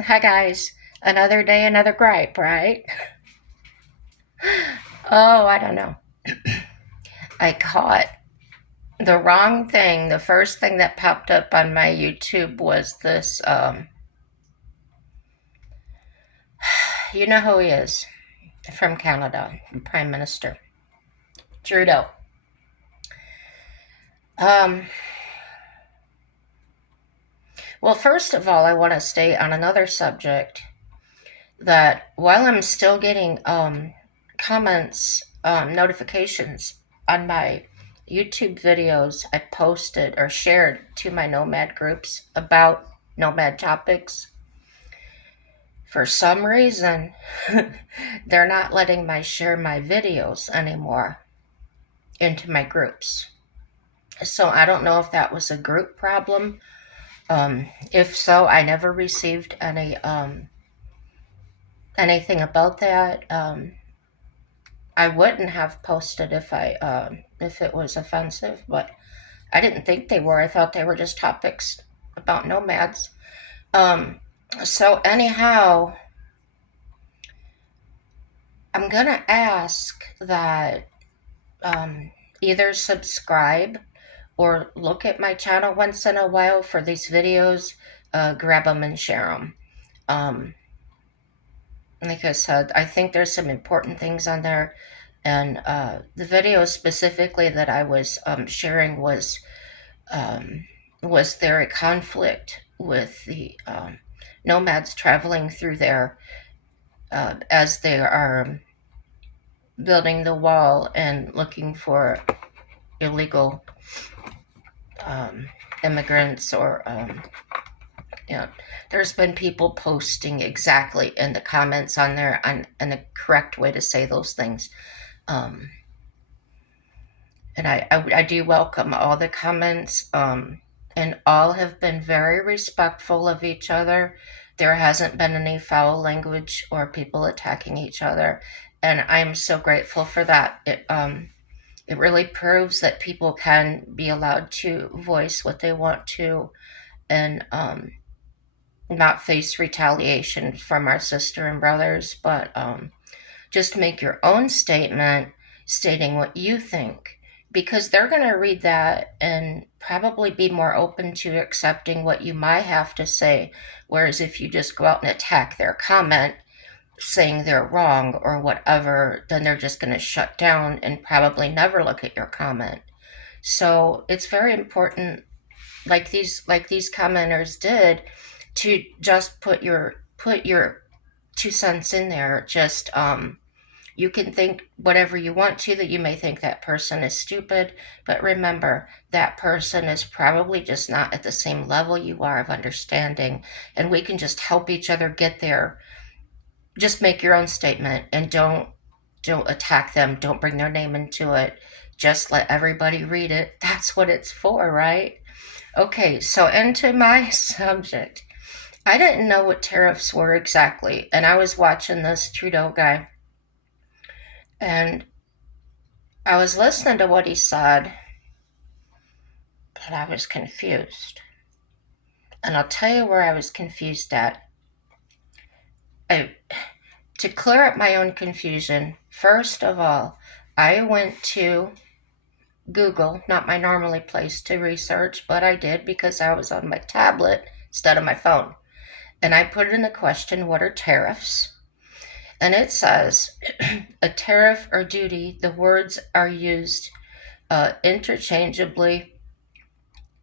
Hi, guys. Another day, another gripe, right? Oh, I don't know. I caught the wrong thing. The first thing that popped up on my YouTube was this. You know who he is? From Canada, Prime Minister Trudeau. Um, well, first of all, I want to stay on another subject that while I'm still getting comments, notifications on my YouTube videos I posted or shared to my Nomad groups about Nomad topics, for some reason, they're not letting me share my videos anymore into my groups. So I don't know if that was a group problem. If so, I never received anything about that. I wouldn't have posted if it was offensive, but I didn't think they were. I thought they were just topics about nomads. Um, so anyhow, I'm gonna ask that either subscribe or look at my channel once in a while for these videos. Grab them and share them. Um, like I said, I think there's some important things on there. And the video specifically that I was sharing um, was there a conflict with the nomads traveling through there as they are building the wall and looking for illegal um, immigrants or you know, there's been people posting exactly in the comments on there on the correct way to say those things. Um, and I do welcome all the comments, and all have been very respectful of each other. There hasn't been any foul language or people attacking each other, and I'm so grateful for that. It really proves that people can be allowed to voice what they want to, and not face retaliation from our sister and brothers, but just make your own statement stating what you think, because they're going to read that and probably be more open to accepting what you might have to say. Whereas if you just go out and attack their comment saying they're wrong or whatever, then they're just going to shut down and probably never look at your comment. So it's very important, like these commenters did, to just put your 2 cents in there. Just you can think whatever you want to, that you may think that person is stupid, but remember that person is probably just not at the same level you are of understanding, and we can just help each other get there. Just make your own statement and don't attack them. Don't bring their name into it. Just let everybody read it. That's what it's for, right? Okay, so into my subject. I didn't know what tariffs were exactly, and I was watching this Trudeau guy, and I was listening to what he said, and I was confused. And I'll tell you where I was confused at. I, to clear up my own confusion, first of all, I went to Google, not my normally place to research, but I did because I was on my tablet instead of my phone. And I put in the question, what are tariffs? And it says a tariff or duty, the words are used interchangeably,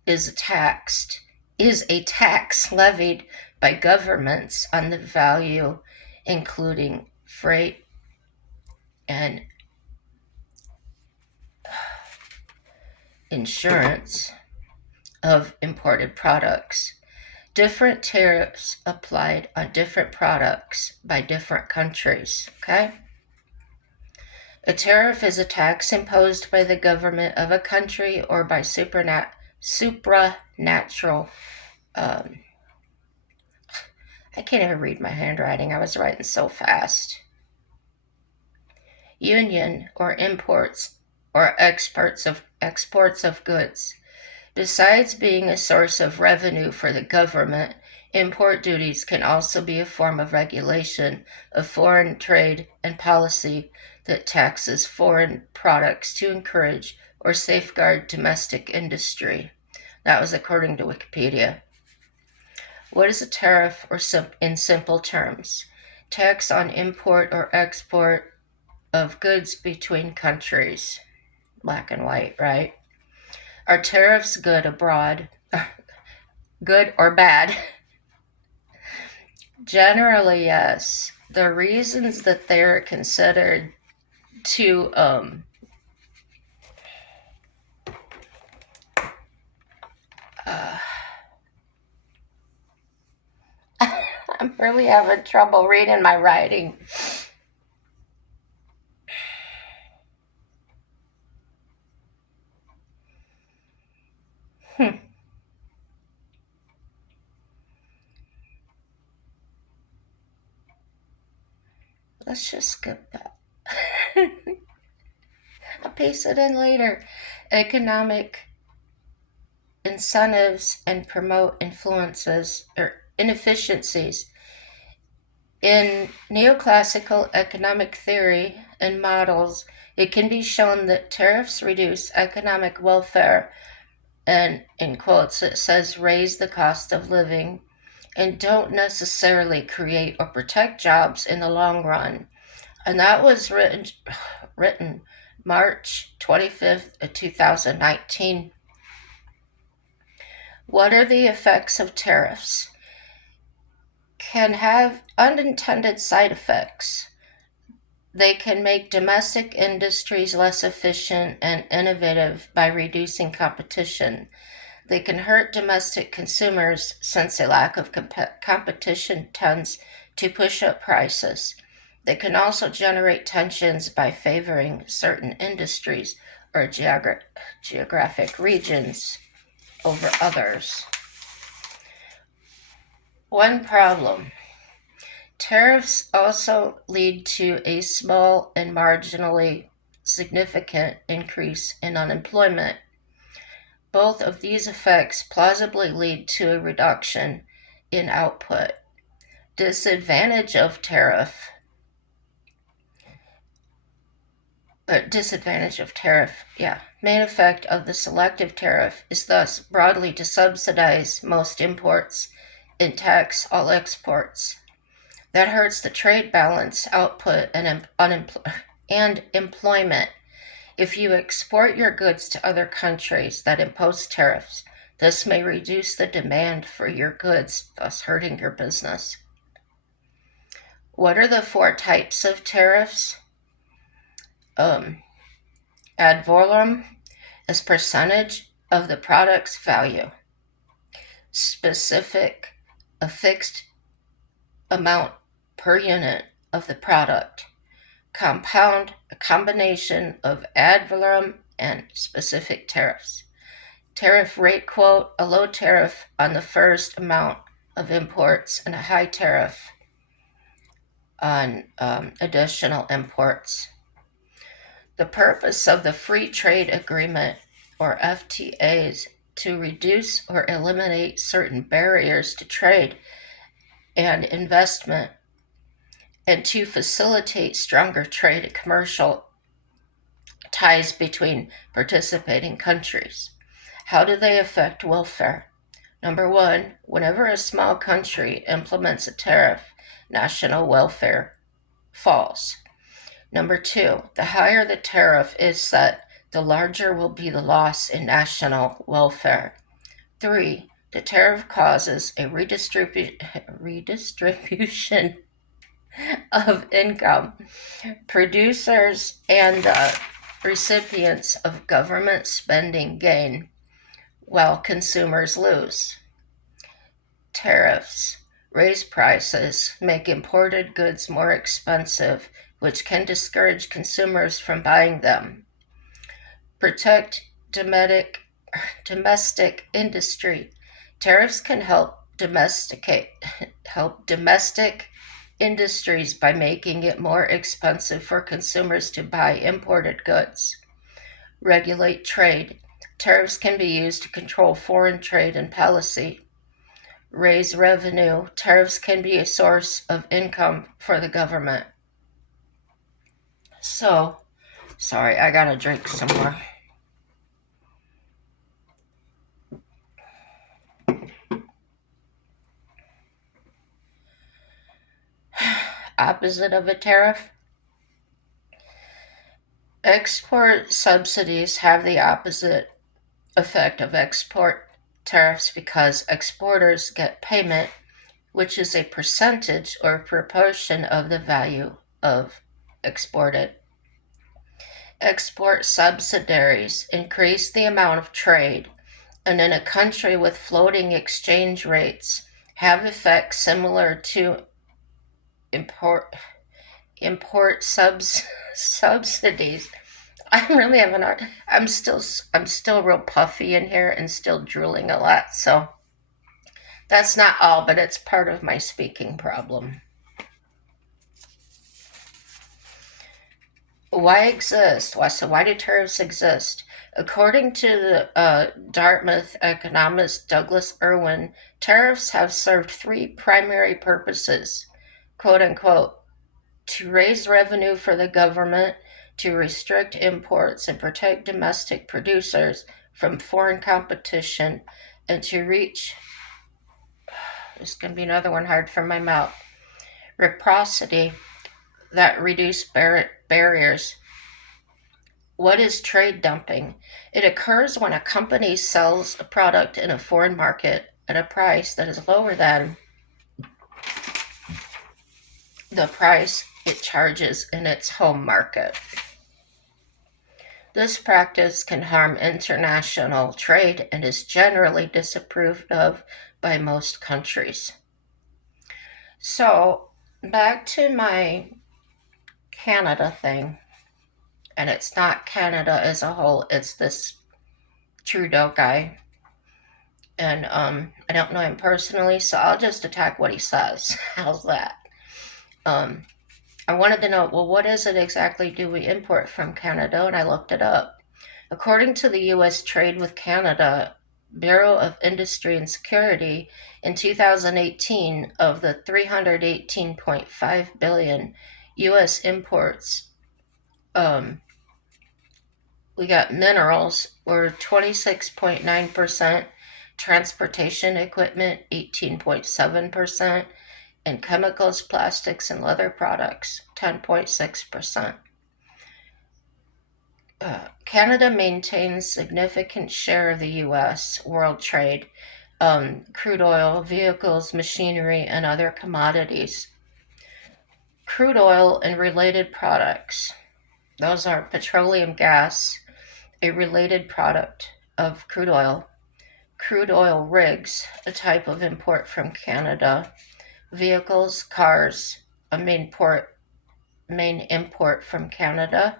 is taxed, is a tax levied by governments on the value, including freight and insurance of imported products. Different tariffs applied on different products by different countries. Okay? A tariff is a tax imposed by the government of a country or by supranatural. Um, I can't even read my handwriting. I was writing so fast. Union or imports or exports of goods. Besides being a source of revenue for the government, Import duties can also be a form of regulation of foreign trade and policy that taxes foreign products to encourage or safeguard domestic industry. That was according to Wikipedia. What is a tariff, or in simple terms? Tax on import or export of goods between countries. Black and white, right? Are tariffs good abroad? Good or bad? Generally, yes. The reasons that they're considered to I'm really having trouble reading my writing. Let's just skip that. I'll paste it in later. Economic incentives and promote influences or inefficiencies. In neoclassical economic theory and models, it can be shown that tariffs reduce economic welfare and, in quotes, it says raise the cost of living, and don't necessarily create or protect jobs in the long run. And that was written March 25th, 2019. What are the effects of tariffs? Can have unintended side effects. They can make domestic industries less efficient and innovative by reducing competition. They can hurt domestic consumers since a lack of competition tends to push up prices. They can also generate tensions by favoring certain industries or geographic regions over others. One problem. Tariffs also lead to a small and marginally significant increase in unemployment. Both of these effects plausibly lead to a reduction in output. Disadvantage of tariff, main effect of the selective tariff is thus broadly to subsidize most imports and tax all exports. That hurts the trade balance, output, and employment. If you export your goods to other countries that impose tariffs, this may reduce the demand for your goods, thus hurting your business. What are the 4 types of tariffs? Ad valorem is percentage of the product's value. Specific, a fixed amount per unit of the product. Compound, a combination of ad valorem and specific tariffs. Tariff rate quote, a low tariff on the first amount of imports and a high tariff on additional imports. The purpose of the Free Trade Agreement, or FTAs, to reduce or eliminate certain barriers to trade and investment, and to facilitate stronger trade and commercial ties between participating countries. How do they affect welfare? Number 1, whenever a small country implements a tariff, national welfare falls. Number 2, the higher the tariff is set, the larger will be the loss in national welfare. 3, the tariff causes a redistribution of income. Producers and recipients of government spending gain, while consumers lose. Tariffs raise prices, make imported goods more expensive, which can discourage consumers from buying them. Protect domestic industry. Tariffs can help domestic industries by making it more expensive for consumers to buy imported goods. Regulate trade. Tariffs can be used to control foreign trade and policy. raise revenue, tariffs can be a source of income for the government. So, sorry, I gotta drink some more. Opposite of a tariff. Export subsidies have the opposite effect of export tariffs because exporters get payment, which is a percentage or proportion of the value of exported. Export subsidies increase the amount of trade, and in a country with floating exchange rates, have effects similar to import subsidies. I'm really having a. I'm still real puffy in here and still drooling a lot. So that's not all, but it's part of my speaking problem. Why exist? Why do tariffs exist? According to the Dartmouth economist Douglas Irwin, tariffs have served three primary purposes, quote unquote, to raise revenue for the government, to restrict imports and protect domestic producers from foreign competition, and to reach, this is going to be another one hard for my mouth, reciprocity that reduce barriers. What is trade dumping? It occurs when a company sells a product in a foreign market at a price that is lower than the price it charges in its home market. This practice can harm international trade and is generally disapproved of by most countries. So, back to my Canada thing, and it's not Canada as a whole, it's this Trudeau guy. And I don't know him personally, so I'll just attack what he says. How's that? Um, I wanted to know, well, what is it exactly do we import from Canada? And I looked it up. According to the U.S. Trade with Canada Bureau of Industry and Security, in 2018, of the 318.5 billion U.S. imports, we got minerals were 26.9%, transportation equipment 18.7%, and chemicals, plastics, and leather products 10.6%. Canada maintains significant share of the U.S. world trade, crude oil, vehicles, machinery, and other commodities. Crude oil and related products. Those are petroleum gas, a related product of crude oil rigs, a type of import from Canada, vehicles, cars, a main import from Canada,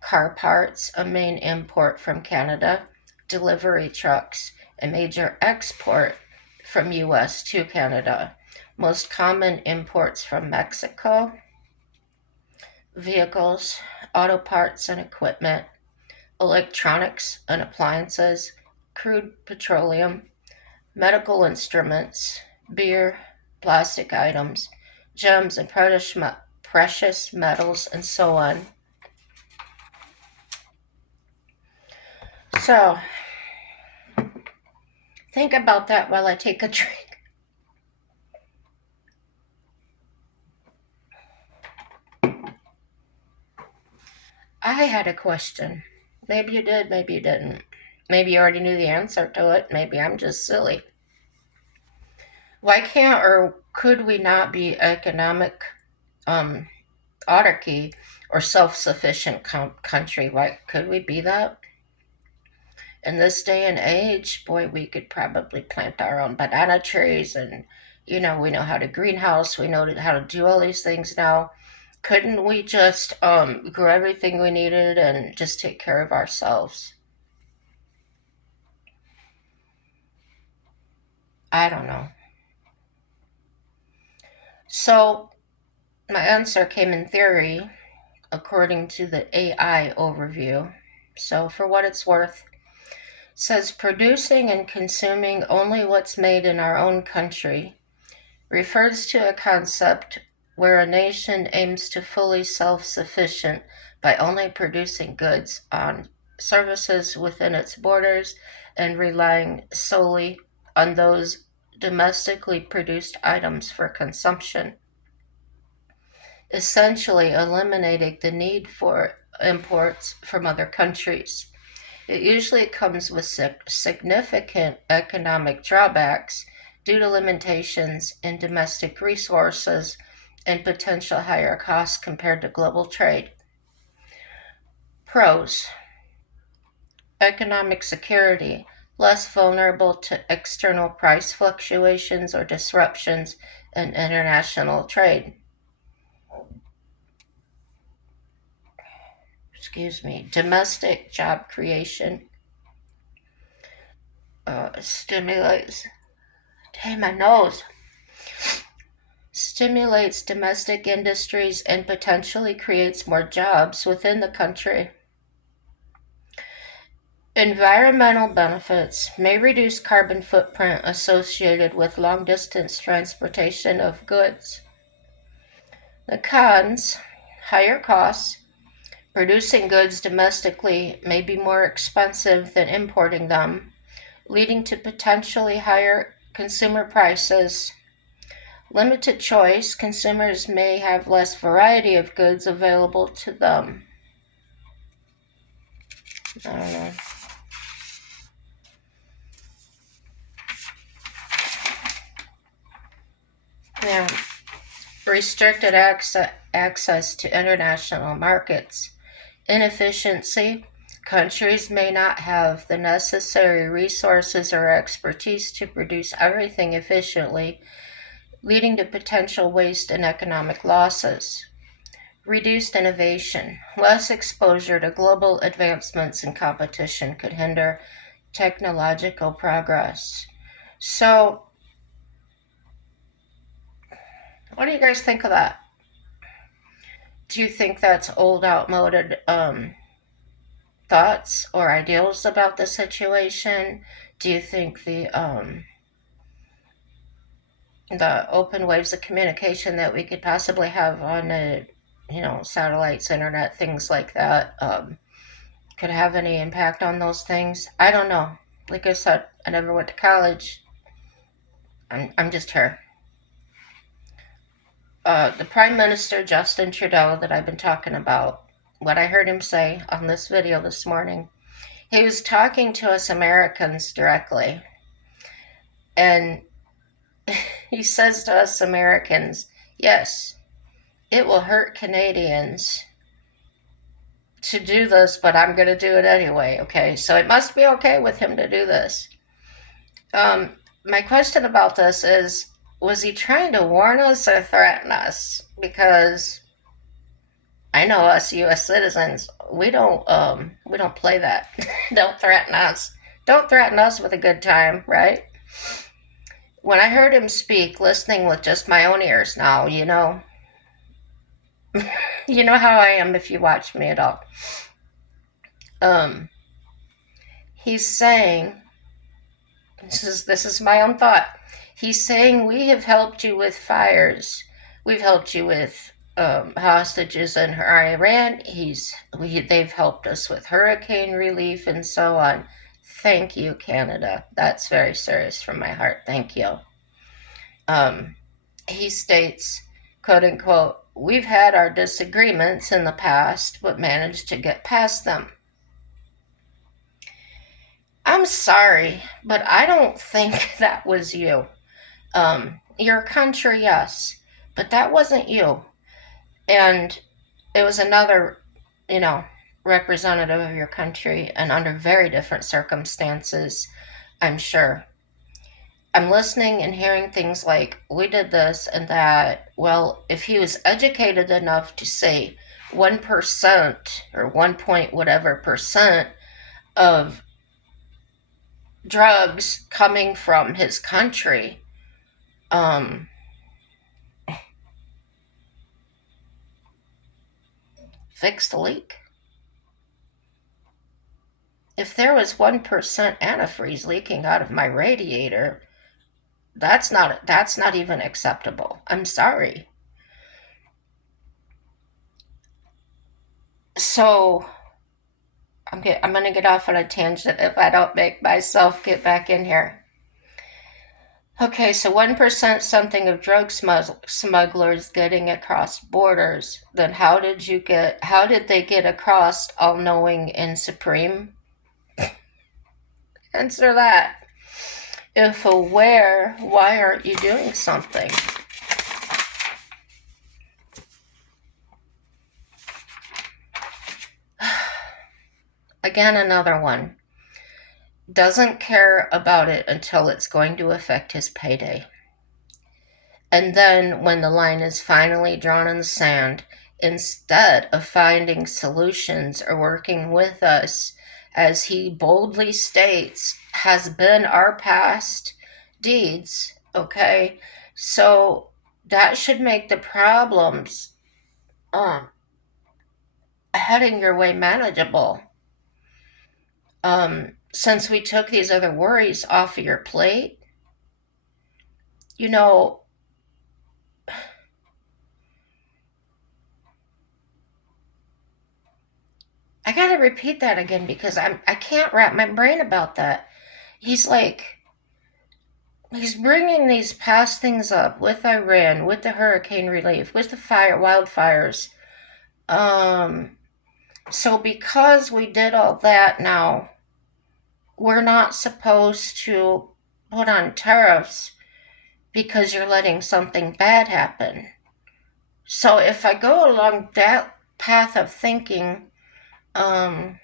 car parts, a main import from Canada, delivery trucks, a major export from US to Canada, most common imports from Mexico, vehicles, auto parts and equipment, electronics and appliances, crude petroleum, medical instruments, beer, plastic items, gems and precious metals, and so on. So, think about that while I take a drink. I had a question. Maybe you did, maybe you didn't. Maybe you already knew the answer to it. Maybe I'm just silly. Why can't or could we not be economic um, autarky or self-sufficient country? Why could we be that? In this day and age, boy, we could probably plant our own banana trees, and we know how to greenhouse, we know how to do all these things now. Couldn't we just grow everything we needed and just take care of ourselves? I don't know. So my answer came in theory according to the AI overview. So for what it's worth, says producing and consuming only what's made in our own country refers to a concept where a nation aims to fully self-sufficient by only producing goods on services within its borders and relying solely on those domestically produced items for consumption, essentially eliminating the need for imports from other countries. It usually comes with significant economic drawbacks due to limitations in domestic resources and potential higher costs compared to global trade. Pros: economic security, less vulnerable to external price fluctuations or disruptions in international trade. Domestic job creation stimulates. Dang, my nose. Stimulates domestic industries and potentially creates more jobs within the country. Environmental benefits may reduce carbon footprint associated with long distance transportation of goods. The cons: higher costs. Producing goods domestically may be more expensive than importing them, leading to potentially higher consumer prices. Limited choice: consumers may have less variety of goods available to them. I don't know. Yeah. Restricted access to international markets. Inefficiency: countries may not have the necessary resources or expertise to produce everything efficiently, leading to potential waste and economic losses. Reduced innovation: less exposure to global advancements and competition could hinder technological progress. So, what do you guys think of that? Do you think that's old, outmoded thoughts or ideals about the situation? Do you think the open waves of communication that we could possibly have on the satellites, internet, things like that, could have any impact on those things? I don't know. Like I said, I never went to college. I'm just here. The Prime Minister Justin Trudeau that I've been talking about, what I heard him say on this video this morning, he was talking to us Americans directly, and he says to us Americans, yes, it will hurt Canadians to do this, but I'm going to do it anyway, okay? So it must be okay with him to do this. My question about this is, was he trying to warn us or threaten us? Because I know us U.S. citizens, we don't play that. Don't threaten us. Don't threaten us with a good time, right? When I heard him speak, listening with just my own ears now, you know how I am if you watch me at all. He's saying, this is my own thought. He's saying, we have helped you with fires. We've helped you with hostages in Iran. They've helped us with hurricane relief and so on. Thank you, Canada. That's very serious from my heart. Thank you. He states, quote unquote, we've had our disagreements in the past, but managed to get past them. I'm sorry, but I don't think that was you. Your country, yes, but that wasn't you. And it was another, representative of your country and under very different circumstances, I'm sure. I'm listening and hearing things like, we did this and that. Well, if he was educated enough to say 1% or 1 point whatever percent of drugs coming from his country, fix the leak. if there was 1% antifreeze leaking out of my radiator, that's not even acceptable. I'm sorry. So I'm going to get off on a tangent if I don't make myself get back in here. Okay, so 1% something of drug smugglers getting across borders. Then how did they get across all knowing and supreme? Answer that. If aware, why aren't you doing something? Again, another one. Doesn't care about it until it's going to affect his payday. And then, when the line is finally drawn in the sand, instead of finding solutions or working with us, as he boldly states, has been our past deeds, okay? So that should make the problems heading your way manageable. Since we took these other worries off of your plate, you know, I gotta repeat that again because I can't wrap my brain about that. He's like, he's bringing these past things up with Iran, with the hurricane relief, with the wildfires. So because we did all that now, we're not supposed to put on tariffs because you're letting something bad happen. So if I go along that path of thinking, I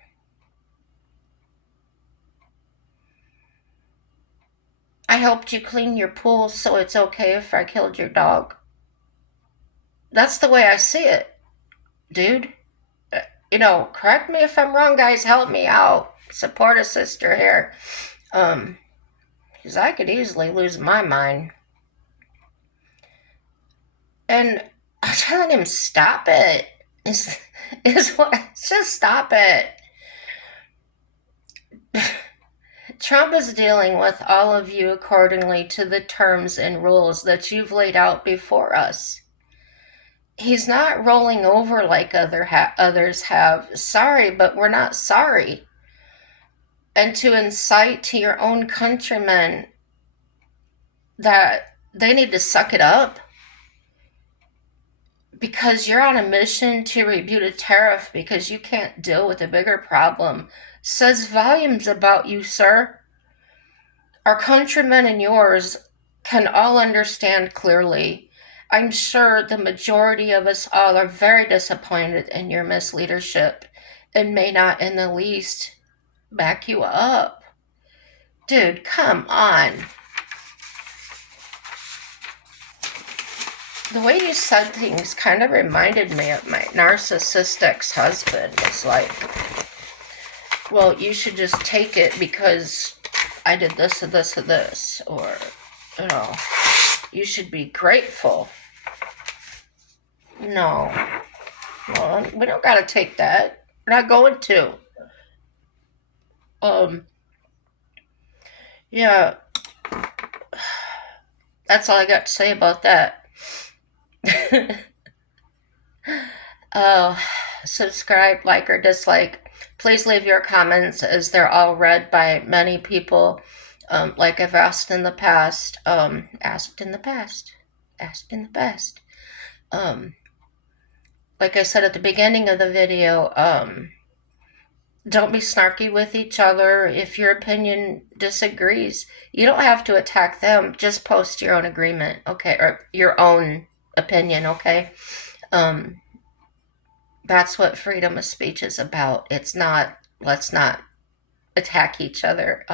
helped you clean your pool, so it's okay if I killed your dog. That's the way I see it, dude. Correct me if I'm wrong, guys. Help me out. Support a sister here. Because I could easily lose my mind. And I'm telling him, stop it. Is what? Just stop it. Trump is dealing with all of you accordingly to the terms and rules that you've laid out before us. He's not rolling over like others have. Sorry, but we're not sorry. And to incite to your own countrymen that they need to suck it up because you're on a mission to rebuke a tariff because you can't deal with a bigger problem says volumes about you, sir. Our countrymen and yours can all understand clearly. I'm sure the majority of us all are very disappointed in your misleadership and may not in the least back you up. Dude, come on. The way you said things kind of reminded me of my narcissistic ex-husband. It's like, well, you should just take it because I did this and this and this. Or, you should be grateful. No. Well, we don't gotta take that. We're not going to. Yeah. That's all I got to say about that. Subscribe, like, or dislike. Please leave your comments as they're all read by many people. Like I've asked in the past. Like I said at the beginning of the video, don't be snarky with each other. If your opinion disagrees, you don't have to attack them. Just post your own agreement, okay? Or your own opinion, okay? That's what freedom of speech is about. It's not, let's not attack each other.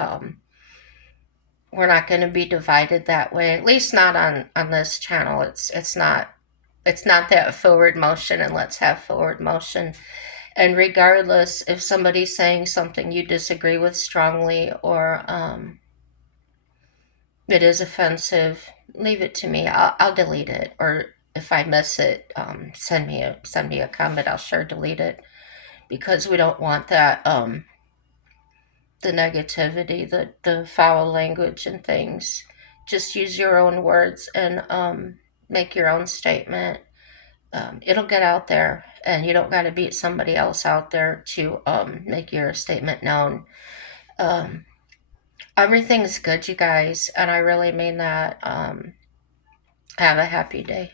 We're not going to be divided that way. At least not on this channel. It's not that forward motion, and let's have forward motion. And regardless if somebody's saying something you disagree with strongly or it is offensive, leave it to me. I'll delete it. Or if I miss it, send me a comment. I'll sure delete it because we don't want that the negativity, the foul language and things. Just use your own words and make your own statement. It'll get out there, and you don't got to beat somebody else out there to make your statement known. Um, Everything's good, you guys, and I really mean that. Have a happy day.